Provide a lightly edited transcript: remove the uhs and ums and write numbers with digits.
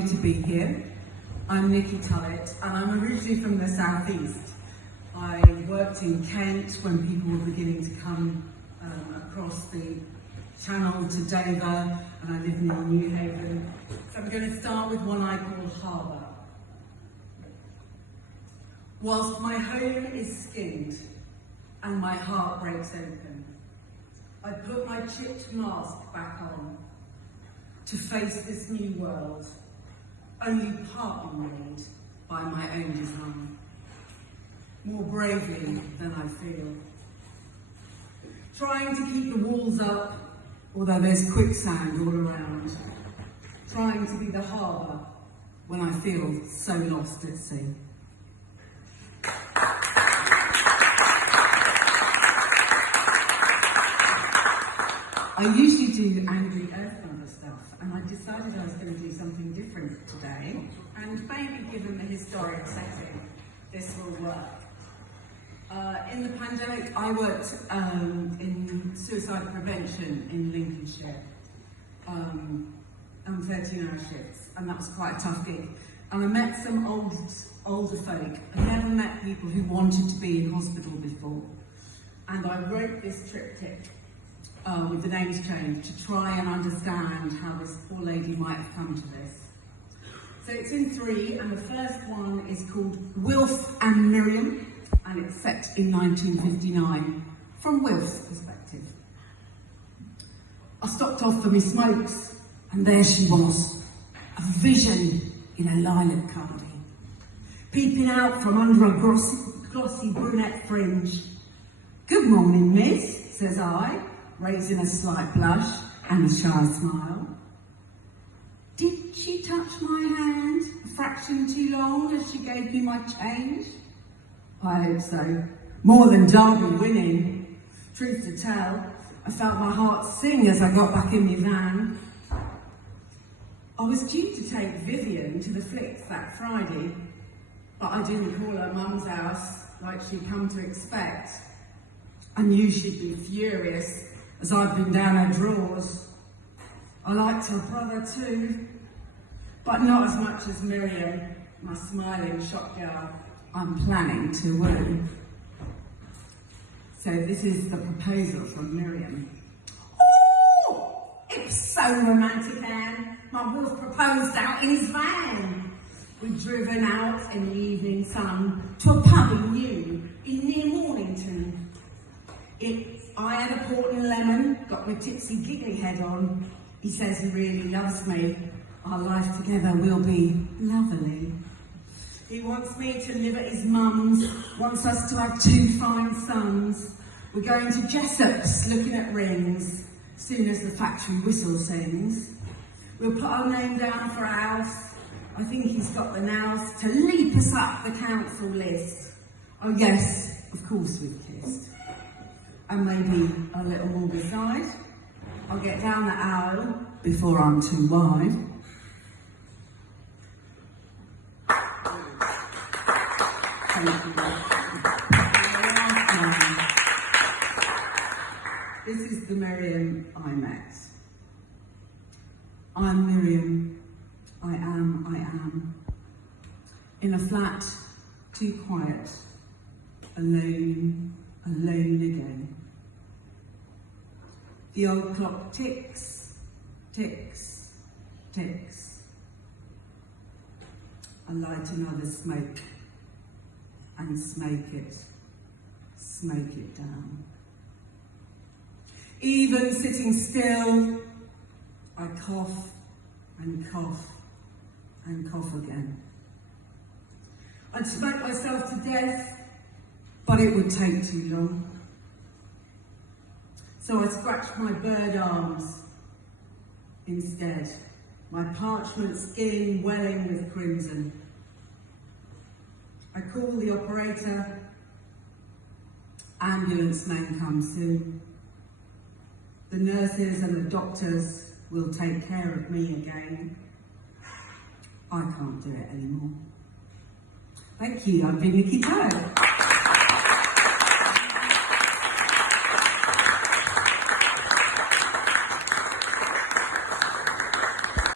lovely to be here. I'm Nikki Tullett and I'm originally from the southeast. I worked in Kent when people were beginning to come across the channel to Dover, and I live near New Haven. So I'm going to start with one I call Harbour. Whilst my home is skinned and my heart breaks open, I put my chipped mask back on to face this new world, only partly made by my own design, more bravely than I feel. Trying to keep the walls up, although there's quicksand all around. Trying to be the harbour when I feel so lost at sea. I usually do angry earth mother stuff, and I decided I was going to do something different today, and maybe given the historic setting, this will work. In the pandemic, I worked in suicide prevention in Lincolnshire, on 13-hour shifts, and that was quite a tough gig. And I met some older folk. I never met people who wanted to be in hospital before. And I wrote this triptych with the names changed to try and understand how this poor lady might have come to this. So it's in 3, and the first one is called Wilf and Miriam, and it's set in 1959 from Wilf's perspective. I stopped off for my smokes, and there she was, a vision in a lilac cardi, peeping out from under a glossy brunette fringe. "Good morning, miss," says I, raising a slight blush and a shy smile. Did she touch my hand a fraction too long as she gave me my change? I hope so. More than Derby winning. Truth to tell, I felt my heart sing as I got back in my van. I was due to take Vivian to the flicks that Friday, but I didn't call her mum's house like she'd come to expect. I knew she'd be furious as I'd been down her drawers. I liked her brother too, but not as much as Miriam, my smiling shop girl I'm planning to woo. So this is the proposal from Miriam. Oh, it's so romantic, Anne. My Wolf proposed out in his van. We'd driven out in the evening sun to a pub he knew in near Mornington. I had a port and lemon, got my tipsy giggly head on. He says he really loves me. Our life together will be lovely. He wants me to live at his mum's, wants us to have 2 fine sons. We're going to Jessop's, looking at rings, soon as the factory whistle sings. We'll put our name down for a house. I think he's got the nous to leap us up the council list. Oh yes, of course we've kissed. And maybe a little more beside. I'll get down the aisle before I'm too wide. Thank you. This is the Miriam I met. I'm Miriam. I am. In a flat, too quiet, alone again. The old clock ticks, ticks, ticks. I light another smoke and smoke it down. Even sitting still, I cough and cough and cough again. I'd smoke myself to death, but it would take too long. So I scratched my bird arms instead, my parchment skin welling with crimson. I call the operator, ambulance men come soon. The nurses and the doctors will take care of me again. I can't do it anymore. Thank you, I've been Nikki Tullett.